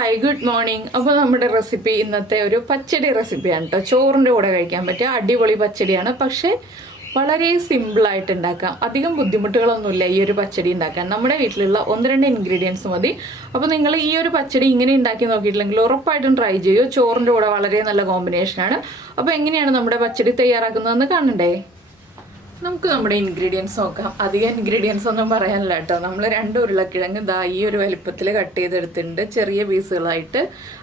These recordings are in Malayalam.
Hi good morning. അപ്പോൾ നമ്മുടെ റെസിപ്പി ഇന്നത്തെ ഒരു പച്ചടി റെസിപ്പിയാണ് കേട്ടോ. ചോറിൻ്റെ കൂടെ കഴിക്കാൻ പറ്റിയ അടിപൊളി പച്ചടിയാണ്. പക്ഷേ വളരെ സിമ്പിളായിട്ട് ഉണ്ടാക്കാം. അധികം ബുദ്ധിമുട്ടുകളൊന്നുമില്ല ഈ ഒരു പച്ചടി ഉണ്ടാക്കാൻ. നമ്മുടെ വീട്ടിലുള്ള 1-2 ഇൻഗ്രീഡിയൻസ് മതി. അപ്പോൾ നിങ്ങൾ ഈ ഒരു പച്ചടി ഇങ്ങനെ ഉണ്ടാക്കി നോക്കിയിട്ടില്ലെങ്കിൽ ഉറപ്പായിട്ടും ട്രൈ ചെയ്യൂ. ചോറിൻ്റെ കൂടെ വളരെ നല്ല കോമ്പിനേഷനാണ്. അപ്പോൾ എങ്ങനെയാണ് നമ്മുടെ പച്ചടി തയ്യാറാക്കുന്നതെന്ന് കാണണ്ടേ? നമുക്ക് നമ്മുടെ ഇൻഗ്രീഡിയൻസ് നോക്കാം. അധികം ഇൻഗ്രീഡിയൻസ് ഒന്നും പറയാനില്ല കേട്ടോ. നമ്മൾ 2 ഉരുളക്കിഴങ്ങ് ഈ ഒരു വലുപ്പത്തിൽ കട്ട് ചെയ്തെടുത്തിട്ടുണ്ട്, ചെറിയ പീസുകളായിട്ട്.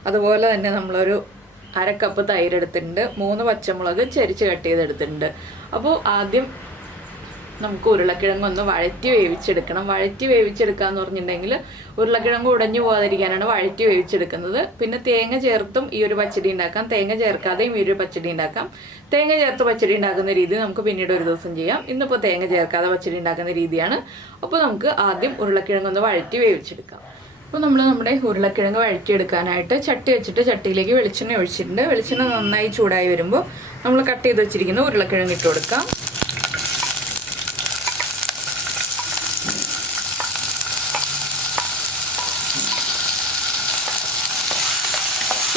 അതുപോലെ തന്നെ നമ്മളൊരു 1/2 കപ്പ് തൈര് എടുത്തിട്ടുണ്ട്, 3 പച്ചമുളക് ചരിച്ച് കട്ട് ചെയ്തെടുത്തിട്ടുണ്ട്. അപ്പോൾ ആദ്യം നമുക്ക് ഉരുളക്കിഴങ്ങ് ഒന്ന് വഴറ്റി വേവിച്ചെടുക്കണം. വഴറ്റി വേവിച്ചെടുക്കാന്ന് പറഞ്ഞിട്ടുണ്ടെങ്കിൽ ഉരുളക്കിഴങ്ങ് ഉടഞ്ഞു പോകാതിരിക്കാനാണ് വഴറ്റി വേവിച്ചെടുക്കുന്നത്. പിന്നെ തേങ്ങ ചേർത്തും ഈ ഒരു പച്ചടി ഉണ്ടാക്കാം, തേങ്ങ ചേർക്കാതെയും ഈ ഒരു പച്ചടി ഉണ്ടാക്കാം. തേങ്ങ ചേർത്ത് പച്ചടി ഉണ്ടാക്കുന്ന രീതി നമുക്ക് പിന്നീട് ഒരു ദിവസം ചെയ്യാം. ഇന്നിപ്പോൾ തേങ്ങ ചേർക്കാതെ പച്ചടി ഉണ്ടാക്കുന്ന രീതിയാണ്. അപ്പോൾ നമുക്ക് ആദ്യം ഉരുളക്കിഴങ്ങ് ഒന്ന് വഴറ്റി വേവിച്ചെടുക്കാം. അപ്പോൾ നമ്മുടെ ഉരുളക്കിഴങ്ങ് വഴറ്റിയെടുക്കാനായിട്ട് ചട്ടി വെച്ചിട്ട് ചട്ടിയിലേക്ക് വെളിച്ചെണ്ണ ഒഴിച്ചിട്ടുണ്ട്. വെളിച്ചെണ്ണ നന്നായി ചൂടായി വരുമ്പോൾ നമ്മൾ കട്ട് ചെയ്ത് വെച്ചിരിക്കുന്ന ഉരുളക്കിഴങ്ങ് ഇട്ട് കൊടുക്കാം.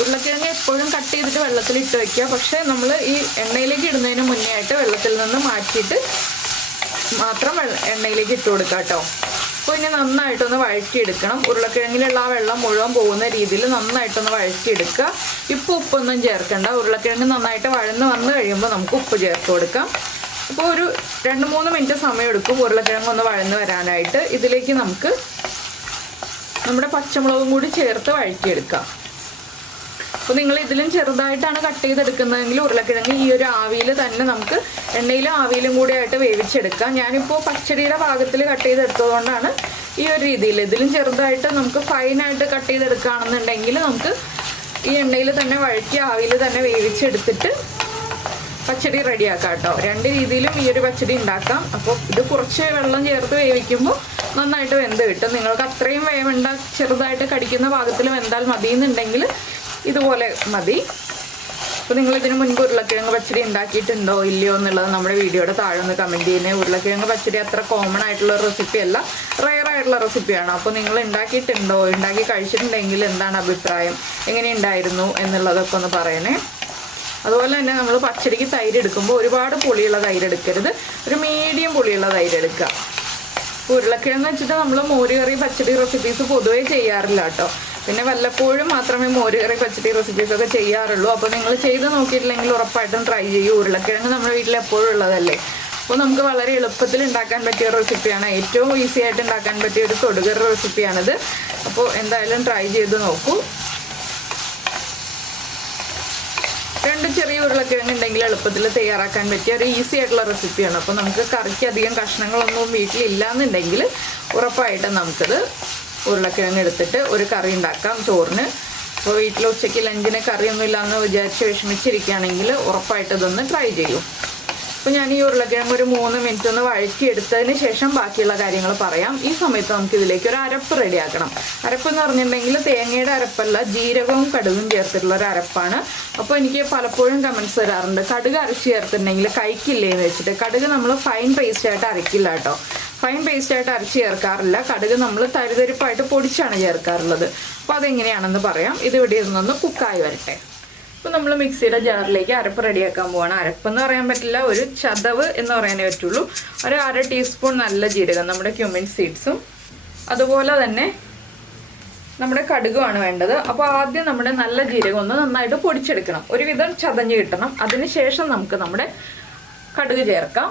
ഉരുളക്കിഴങ്ങ് എപ്പോഴും കട്ട് ചെയ്തിട്ട് വെള്ളത്തിൽ ഇട്ട് വയ്ക്കുക. പക്ഷേ നമ്മൾ ഈ എണ്ണയിലേക്ക് ഇടുന്നതിന് മുന്നേ ആയിട്ട് വെള്ളത്തിൽ നിന്ന് മാറ്റിയിട്ട് മാത്രം എണ്ണയിലേക്ക് ഇട്ട് കൊടുക്കുക കേട്ടോ. അപ്പോൾ ഇനി നന്നായിട്ടൊന്ന് വഴറ്റിയെടുക്കണം. ഉരുളക്കിഴങ്ങിലുള്ള ആ വെള്ളം മുഴുവൻ പോകുന്ന രീതിയിൽ നന്നായിട്ടൊന്ന് വഴറ്റിയെടുക്കുക. ഇപ്പോൾ ഉപ്പൊന്നും ചേർക്കണ്ട. ഉരുളക്കിഴങ്ങ് നന്നായിട്ട് വഴന്ന് വന്ന് കഴിയുമ്പോൾ നമുക്ക് ഉപ്പ് ചേർത്ത് കൊടുക്കാം. അപ്പോൾ ഒരു 2-3 മിനിറ്റ് സമയം എടുക്കും ഉരുളക്കിഴങ്ങ് ഒന്ന് വഴന്ന് വരാനായിട്ട്. ഇതിലേക്ക് നമുക്ക് നമ്മുടെ പച്ചമുളകും കൂടി ചേർത്ത് വഴറ്റിയെടുക്കാം. അപ്പോൾ നിങ്ങൾ ഇതിലും ചെറുതായിട്ടാണ് കട്ട് ചെയ്തെടുക്കുന്നതെങ്കിൽ ഉരുളക്കിഴങ്ങ് ഈ ഒരു ആവിയിൽ തന്നെ നമുക്ക് എണ്ണയിലും ആവിയിലും കൂടി ആയിട്ട് വേവിച്ചെടുക്കാം. ഞാനിപ്പോൾ പച്ചടിയുടെ പാകത്തിൽ കട്ട് ചെയ്തെടുത്തതുകൊണ്ടാണ് ഈ ഒരു രീതിയിൽ. ഇതിലും ചെറുതായിട്ട് നമുക്ക് ഫൈനായിട്ട് കട്ട് ചെയ്തെടുക്കുകയാണെന്നുണ്ടെങ്കിൽ നമുക്ക് ഈ എണ്ണയിൽ തന്നെ വഴറ്റി ആവിയിൽ തന്നെ വേവിച്ചെടുത്തിട്ട് പച്ചടി റെഡിയാക്കാം കേട്ടോ. 2 രീതിയിലും ഈ ഒരു പച്ചടി ഉണ്ടാക്കാം. അപ്പോൾ ഇത് കുറച്ച് വെള്ളം ചേർത്ത് വേവിക്കുമ്പോൾ നന്നായിട്ട് വെന്ത് കിട്ടും. നിങ്ങൾക്ക് അത്രയും വേവേണ്ട, ചെറുതായിട്ട് കടിക്കുന്ന പാകത്തിൽ വെന്താൽ മതിയെന്നുണ്ടെങ്കിൽ ഇതുപോലെ മതി. അപ്പോൾ നിങ്ങൾ ഇതിന് മുൻപ് ഉരുളക്കിഴങ്ങ് പച്ചടി ഉണ്ടാക്കിയിട്ടുണ്ടോ ഇല്ലയോ എന്നുള്ളത് നമ്മുടെ വീഡിയോയുടെ താഴെ ഒന്ന് കമൻറ്റ് ചെയ്യുന്നത്. ഉരുളക്കിഴങ്ങ് പച്ചടി അത്ര കോമൺ ആയിട്ടുള്ള റെസിപ്പി അല്ല, റെയർ ആയിട്ടുള്ള റെസിപ്പിയാണ്. അപ്പോൾ നിങ്ങൾ ഉണ്ടാക്കിയിട്ടുണ്ടോ, ഉണ്ടാക്കി കഴിച്ചിട്ടുണ്ടെങ്കിൽ എന്താണ് അഭിപ്രായം, എങ്ങനെയുണ്ടായിരുന്നു എന്നുള്ളതൊക്കെ ഒന്ന് പറയണേ. അതുപോലെ തന്നെ നമ്മൾ പച്ചടിക്ക് തൈര് എടുക്കുമ്പോൾ ഒരുപാട് പുളിയുള്ള തൈര് എടുക്കരുത്, ഒരു മീഡിയം പുളിയുള്ള തൈര് എടുക്കുക. ഉരുളക്കിഴങ്ങ് വെച്ചിട്ട് നമ്മൾ മോരുകറി പച്ചടി റെസിപ്പീസ് പൊതുവേ ചെയ്യാറില്ല കേട്ടോ. പിന്നെ വല്ലപ്പോഴും മാത്രമേ മോരുകറി പച്ചടി റെസിപ്പീസൊക്കെ ചെയ്യാറുള്ളൂ. അപ്പോൾ നിങ്ങൾ ചെയ്ത് നോക്കിയിട്ടില്ലെങ്കിൽ ഉറപ്പായിട്ടും ട്രൈ ചെയ്യൂ. ഉരുളക്കിഴങ്ങ് നമ്മുടെ വീട്ടിൽ എപ്പോഴും ഉള്ളതല്ലേ. അപ്പോൾ നമുക്ക് വളരെ എളുപ്പത്തിൽ ഉണ്ടാക്കാൻ പറ്റിയ റെസിപ്പിയാണ്. ഏറ്റവും ഈസി ആയിട്ട് ഉണ്ടാക്കാൻ പറ്റിയ ഒരു തൊടുകറി റെസിപ്പിയാണിത്. അപ്പോൾ എന്തായാലും ട്രൈ ചെയ്ത് നോക്കൂ. 2 ചെറിയ ഉരുളക്കിഴങ്ങ് ഉണ്ടെങ്കിൽ എളുപ്പത്തിൽ തയ്യാറാക്കാൻ പറ്റിയ ഒരു ഈസി ആയിട്ടുള്ള റെസിപ്പിയാണ്. അപ്പോൾ നമുക്ക് കറിക്ക് അധികം കഷ്ണങ്ങളൊന്നും വീട്ടിലില്ലാന്നുണ്ടെങ്കിൽ ഉറപ്പായിട്ടും നമുക്കത് ഉരുളക്കിഴങ്ങ് എടുത്തിട്ട് ഒരു കറി ഉണ്ടാക്കാം ചോറിന്. അപ്പോൾ വീട്ടിൽ ഉച്ചയ്ക്ക് ലഞ്ചിന് കറിയൊന്നും ഇല്ലയെന്ന് വിചാരിച്ച് വിഷമിച്ചിരിക്കുകയാണെങ്കിൽ ഉറപ്പായിട്ട് ഇതൊന്ന് ട്രൈ ചെയ്യൂ. അപ്പോൾ ഞാൻ ഈ ഉരുളക്കിഴങ്ങ് ഒരു 3 മിനിറ്റ് ഒന്ന് വഴറ്റിയെടുത്തതിന് ശേഷം ബാക്കിയുള്ള കാര്യങ്ങൾ പറയാം. ഈ സമയത്ത് നമുക്ക് ഇതിലേക്ക് ഒരു അരപ്പ് റെഡിയാക്കണം. അരപ്പ് എന്ന് പറഞ്ഞിട്ടുണ്ടെങ്കിൽ തേങ്ങയുടെ അരപ്പല്ല, ജീരകവും കടുകും ചേർത്തിട്ടുള്ള ഒരു അരപ്പാണ്. അപ്പോൾ എനിക്ക് പലപ്പോഴും കമൻറ്റ്സ് വരാറുണ്ട്, കടുക് അരച്ച് ചേർത്തിട്ടുണ്ടെങ്കിൽ കഴിക്കില്ലേന്ന് വെച്ചിട്ട്. കടുക് നമ്മൾ ഫൈൻ പേസ്റ്റായിട്ട് അരക്കില്ല കേട്ടോ. ഫൈൻ പേസ്റ്റായിട്ട് അരച്ച് ചേർക്കാറില്ല. കടുക് നമ്മൾ തരിതരിപ്പായിട്ട് പൊടിച്ചാണ് ചേർക്കാറുള്ളത്. അപ്പോൾ അതെങ്ങനെയാണെന്ന് പറയാം. ഇത് ഇവിടെ ഇരുന്നൊന്ന് കുക്കായി വരട്ടെ. ഇപ്പോൾ നമ്മൾ മിക്സിയുടെ ജാറിലേക്ക് അരപ്പ് റെഡിയാക്കാൻ പോവാണ്. അരപ്പെന്ന് പറയാൻ പറ്റില്ല, ഒരു ചതവ് എന്ന് പറയാനേ പറ്റുള്ളൂ. ഒരു 1/2 ടീസ്പൂൺ നല്ല ജീരകം, നമ്മുടെ ക്യുമിൻ സീഡ്സും, അതുപോലെ തന്നെ നമ്മുടെ കടുകുമാണ് വേണ്ടത്. അപ്പോൾ ആദ്യം നമ്മുടെ നല്ല ജീരകം ഒന്ന് നന്നായിട്ട് പൊടിച്ചെടുക്കണം, ഒരുവിധം ചതഞ്ഞ് കിട്ടണം. അതിനുശേഷം നമുക്ക് നമ്മുടെ കടുക് ചേർക്കാം.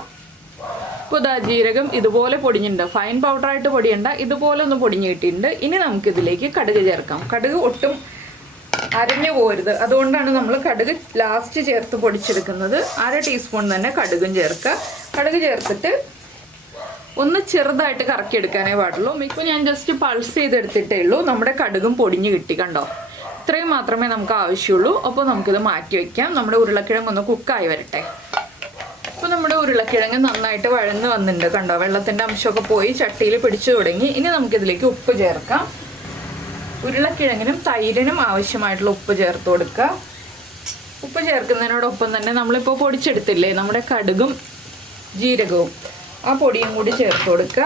ഇപ്പോൾ ജീരകം ഇതുപോലെ പൊടിഞ്ഞിട്ടുണ്ട്, ഫൈൻ പൗഡറായിട്ട് പൊടിയണ്ട, ഇതുപോലെ ഒന്ന് പൊടിഞ്ഞ് കിട്ടിയിട്ടുണ്ട്. ഇനി നമുക്കിതിലേക്ക് കടുക് ചേർക്കാം. കടുക് ഒട്ടും അരഞ്ഞു പോരുത്, അതുകൊണ്ടാണ് നമ്മൾ കടുക് ലാസ്റ്റ് ചേർത്ത് പൊടിച്ചെടുക്കുന്നത്. 1/2 ടീസ്പൂൺ തന്നെ കടുകും ചേർക്കുക. കടുക് ചേർത്തിട്ട് ഒന്ന് ചെറുതായിട്ട് കറക്കിയെടുക്കാനേ പാടുള്ളൂ. ഇപ്പോൾ ഞാൻ ജസ്റ്റ് പൾസ് ചെയ്തെടുത്തിട്ടേ ഉള്ളൂ. നമ്മുടെ കടുകും പൊടിഞ്ഞ് കിട്ടി, കണ്ടോ? ഇത്രയും മാത്രമേ നമുക്ക് ആവശ്യമുള്ളൂ. അപ്പോൾ നമുക്കിത് മാറ്റി വയ്ക്കാം. നമ്മുടെ ഉരുളക്കിഴങ്ങ് ഒന്ന് കുക്കായി വരട്ടെ. അപ്പോൾ നമ്മുടെ ഉരുളക്കിഴങ്ങ് നന്നായിട്ട് വഴന്ന് വന്നിട്ടുണ്ട്, കണ്ടോ? വെള്ളത്തിൻ്റെ അംശമൊക്കെ പോയി ചട്ടിയിൽ പിടിച്ചു തുടങ്ങി. ഇനി നമുക്കിതിലേക്ക് ഉപ്പ് ചേർക്കാം. ഉരുളക്കിഴങ്ങിനും തൈരിനും ആവശ്യമായിട്ടുള്ള ഉപ്പ് ചേർത്ത് കൊടുക്കുക. ഉപ്പ് ചേർക്കുന്നതിനോടൊപ്പം തന്നെ നമ്മളിപ്പോൾ പൊടിച്ചെടുത്തില്ലേ നമ്മുടെ കടുകും ജീരകവും, ആ പൊടിയും കൂടി ചേർത്ത് കൊടുക്കുക.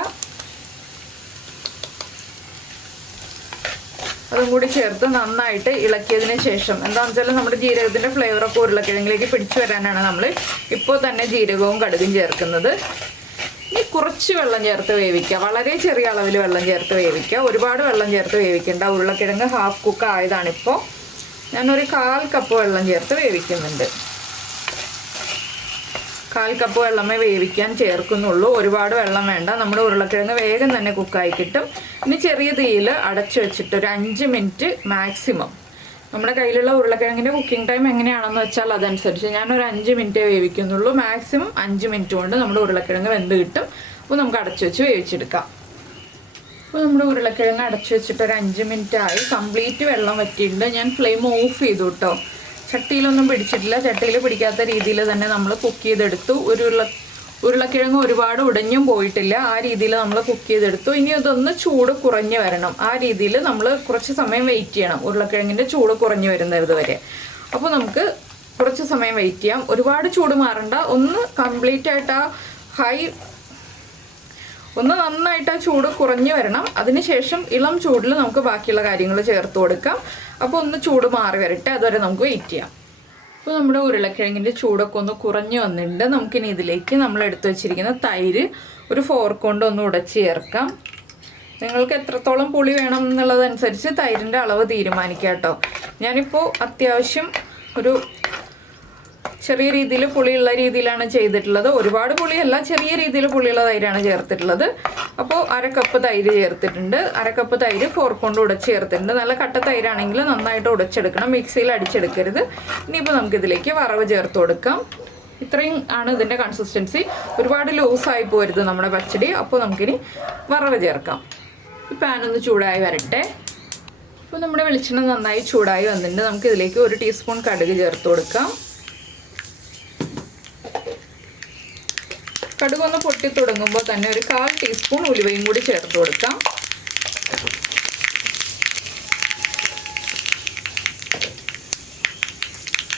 അതും കൂടി ചേർത്ത് നന്നായിട്ട് ഇളക്കിയതിന് ശേഷം എന്താണെന്ന് വെച്ചാൽ നമ്മുടെ ജീരകത്തിൻ്റെ ഫ്ലേവറൊക്കെ ഉരുളക്കിഴങ്ങിലേക്ക് പിടിച്ചു വരാനാണ് നമ്മൾ ഇപ്പോൾ തന്നെ ജീരകവും കടുകും ചേർക്കുന്നത്. ഇനി കുറച്ച് വെള്ളം ചേർത്ത് വേവിക്കുക. വളരെ ചെറിയ അളവിൽ വെള്ളം ചേർത്ത് വേവിക്കുക. ഒരുപാട് വെള്ളം ചേർത്ത് വേവിക്കേണ്ട. ഉരുളക്കിഴങ്ങ് ഹാഫ് കുക്ക് ആയതാണിപ്പോൾ. ഞാനൊരു 1/4 കപ്പ് വെള്ളം ചേർത്ത് വേവിക്കുന്നുണ്ട്. 1/4 കപ്പ് വെള്ളമേ വേവിക്കാൻ ചേർക്കുന്നുള്ളൂ. ഒരുപാട് വെള്ളം വേണ്ട. നമ്മുടെ ഉരുളക്കിഴങ്ങ് വേഗം തന്നെ കുക്കായി കിട്ടും. ഇനി ചെറിയ തീയിൽ അടച്ചു വെച്ചിട്ട് ഒരു 5 മിനിറ്റ് മാക്സിമം. നമ്മുടെ കയ്യിലുള്ള ഉരുളക്കിഴങ്ങിൻ്റെ കുക്കിംഗ് ടൈം എങ്ങനെയാണെന്ന് വെച്ചാൽ അതനുസരിച്ച് ഞാനൊരു 5 മിനിറ്റേ വേവിക്കുന്നുള്ളൂ. മാക്സിമം 5 മിനിറ്റ് കൊണ്ട് നമ്മുടെ ഉരുളക്കിഴങ്ങ് വെന്ത് കിട്ടും. അപ്പോൾ നമുക്ക് അടച്ചു വെച്ച് വേവിച്ചെടുക്കാം. അപ്പോൾ നമ്മുടെ ഉരുളക്കിഴങ്ങ് അടച്ചു വെച്ചിട്ട് ഒരു 5 മിനിറ്റ് ആയി. കംപ്ലീറ്റ് വെള്ളം വറ്റിയിട്ടുണ്ട്. ഞാൻ ഫ്ലെയിം ഓഫ് ചെയ്തു കേട്ടോ. ചട്ടിയിലൊന്നും പിടിച്ചിട്ടില്ല. ചട്ടിയിൽ പിടിക്കാത്ത രീതിയിൽ തന്നെ നമ്മൾ കുക്ക് ചെയ്തെടുത്തു. ഉരുളക്കിഴങ്ങ് ഒരുപാട് ഉടഞ്ഞും പോയിട്ടില്ല. ആ രീതിയിൽ നമ്മൾ കുക്ക് ചെയ്തെടുത്തു. ഇനി ഇതൊന്ന് ചൂട് കുറഞ്ഞ് വരണം. ആ രീതിയിൽ നമ്മൾ കുറച്ച് സമയം വെയിറ്റ് ചെയ്യണം. ഉരുളക്കിഴങ്ങിൻ്റെ ചൂട് കുറഞ്ഞ് വരുന്നത് വരെ. അപ്പോൾ നമുക്ക് കുറച്ച് സമയം വെയിറ്റ് ചെയ്യാം. ഒരുപാട് ചൂട് മാറണ്ട. ഒന്ന് കംപ്ലീറ്റ് ആയിട്ട് ഒന്ന് നന്നായിട്ട് ആ ചൂട് കുറഞ്ഞു വരണം. അതിനുശേഷം ഇളം ചൂടിൽ നമുക്ക് ബാക്കിയുള്ള കാര്യങ്ങൾ ചേർത്ത് കൊടുക്കാം. അപ്പോൾ ഒന്ന് ചൂട് മാറി വരട്ടെ. അതുവരെ നമുക്ക് വെയിറ്റ് ചെയ്യാം. അപ്പോൾ നമ്മുടെ ഉരുളക്കിഴങ്ങിൻ്റെ ചൂടൊക്കെ ഒന്ന് കുറഞ്ഞു വന്നിട്ടുണ്ട്. നമുക്കിനി ഇതിലേക്ക് നമ്മൾ എടുത്തു വെച്ചിരിക്കുന്ന തൈര് ഒരു ഫോർക്ക് കൊണ്ട് ഒന്ന് ഉടച്ച് ചേർക്കാം. നിങ്ങൾക്ക് എത്രത്തോളം പുളി വേണം എന്നുള്ളതനുസരിച്ച് തൈരിൻ്റെ അളവ് തീരുമാനിക്കാം കേട്ടോ. ഞാനിപ്പോൾ അത്യാവശ്യം ഒരു ചെറിയ രീതിയിൽ പുളിയുള്ള രീതിയിലാണ് ചെയ്തിട്ടുള്ളത്. ഒരുപാട് പുളിയല്ല, ചെറിയ രീതിയിൽ പുളിയുള്ള തൈരാണ് ചേർത്തിട്ടുള്ളത്. അപ്പോൾ 1/2 കപ്പ് തൈര് ചേർത്തിട്ടുണ്ട്. 1/2 കപ്പ് തൈര് ഫോർക്ക് കൊണ്ട് ഉടച്ച് ചേർത്തിട്ടുണ്ട്. നല്ല കട്ട തൈരാണെങ്കിൽ നന്നായിട്ട് ഉടച്ചെടുക്കണം. മിക്സിയിൽ അടിച്ചെടുക്കരുത്. ഇനിയിപ്പോൾ നമുക്കിതിലേക്ക് വറവ് ചേർത്ത് കൊടുക്കാം. ഇത്രയും ആണ് ഇതിൻ്റെ കൺസിസ്റ്റൻസി. ഒരുപാട് ലൂസായി പോരുത് നമ്മുടെ പച്ചടി. അപ്പോൾ നമുക്കിനി വറവ് ചേർക്കാം. ഈ പാനൊന്ന് ചൂടായി വരട്ടെ. അപ്പോൾ നമ്മുടെ വെളിച്ചെണ്ണ നന്നായി ചൂടായി വന്നിട്ടുണ്ട്. നമുക്കിതിലേക്ക് 1 ടീസ്പൂൺ കടുക് ചേർത്ത് കൊടുക്കാം. കടുകൊന്ന് പൊട്ടി തുടങ്ങുമ്പോൾ തന്നെ ഒരു 1/4 ടീസ്പൂൺ ഉലുവയും കൂടി ചേർത്ത് കൊടുക്കാം.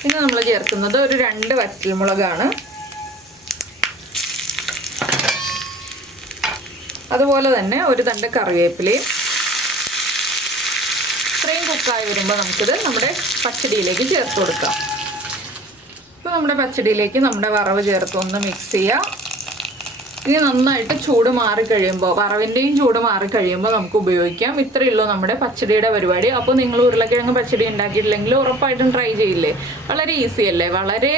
പിന്നെ നമ്മൾ ചേർക്കുന്നത് ഒരു 2 വറ്റൽമുളകാണ്. അതുപോലെ തന്നെ ഒരു തണ്ട് കറിവേപ്പിലയും. ഇത്രയും കുക്കായി വരുമ്പോൾ നമുക്കിത് നമ്മുടെ പച്ചടിയിലേക്ക് ചേർത്ത് കൊടുക്കാം. ഇപ്പോൾ നമ്മുടെ പച്ചടിയിലേക്ക് നമ്മുടെ വറവ് ചേർത്ത് ഒന്ന് മിക്സ് ചെയ്യാം. ഇനി നന്നായിട്ട് ചൂട് മാറിക്കഴിയുമ്പോൾ, വറവിൻ്റെയും ചൂട് മാറിക്കഴിയുമ്പോൾ നമുക്ക് ഉപയോഗിക്കാം. ഇത്രയേ ഉള്ളൂ നമ്മുടെ പച്ചടിയുടെ പരിപാടി. അപ്പോൾ നിങ്ങൾ ഉരുളക്കിഴങ്ങ് പച്ചടി ഉണ്ടാക്കിയിട്ടില്ലെങ്കിൽ ഉറപ്പായിട്ടും ട്രൈ ചെയ്യില്ലേ? വളരെ ഈസി അല്ലേ? വളരെ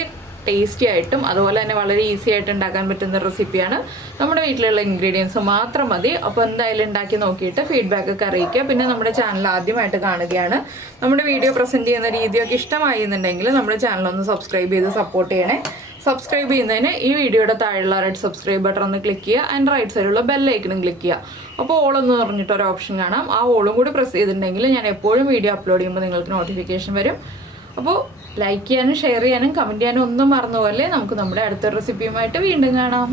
ടേസ്റ്റി ആയിട്ടും അതുപോലെ തന്നെ വളരെ ഈസി ആയിട്ട് ഉണ്ടാക്കാൻ പറ്റുന്ന റെസിപ്പിയാണ്. നമ്മുടെ വീട്ടിലുള്ള ഇൻഗ്രീഡിയൻസ് മാത്രം മതി. അപ്പോൾ എന്തായാലും ഉണ്ടാക്കി നോക്കിയിട്ട് ഫീഡ്ബാക്ക് ഒക്കെ അറിയിക്കുക. പിന്നെ നമ്മുടെ ചാനൽ ആദ്യമായിട്ട് കാണുകയാണ്, നമ്മുടെ വീഡിയോ പ്രസൻറ്റ് ചെയ്യുന്ന രീതിയൊക്കെ ഇഷ്ടമായി എന്നുണ്ടെങ്കിൽ നമ്മുടെ ചാനലൊന്ന് സബ്സ്ക്രൈബ് ചെയ്ത് സപ്പോർട്ട് ചെയ്യണേ. സബ്സ്ക്രൈബ് ചെയ്യുന്നതിന് ഈ വീഡിയോയുടെ താഴെയുള്ള റെഡ് സബ്സ്ക്രൈബ് ബട്ടൺ ഒന്ന് ക്ലിക്ക് ചെയ്യുക. ആൻഡ് റൈറ്റ് സൈഡിലുള്ള ബെല്ലൈക്കണും ക്ലിക്ക് ചെയ്യുക. അപ്പോൾ ഓളെന്ന് പറഞ്ഞിട്ടൊരു ഓപ്ഷൻ കാണാം. ആ ഓളും കൂടി പ്രസ് ചെയ്തിട്ടുണ്ടെങ്കിൽ ഞാൻ എപ്പോഴും വീഡിയോ അപ്ലോഡ് ചെയ്യുമ്പോൾ നിങ്ങൾക്ക് നോട്ടിഫിക്കേഷൻ വരും. അപ്പോൾ ലൈക്ക് ചെയ്യാനും ഷെയർ ചെയ്യാനും കമൻറ്റ് ചെയ്യാനും ഒന്നും മറന്നുപോലെ. നമുക്ക് നമ്മുടെ അടുത്ത റെസിപ്പിയുമായിട്ട് വീണ്ടും കാണാം.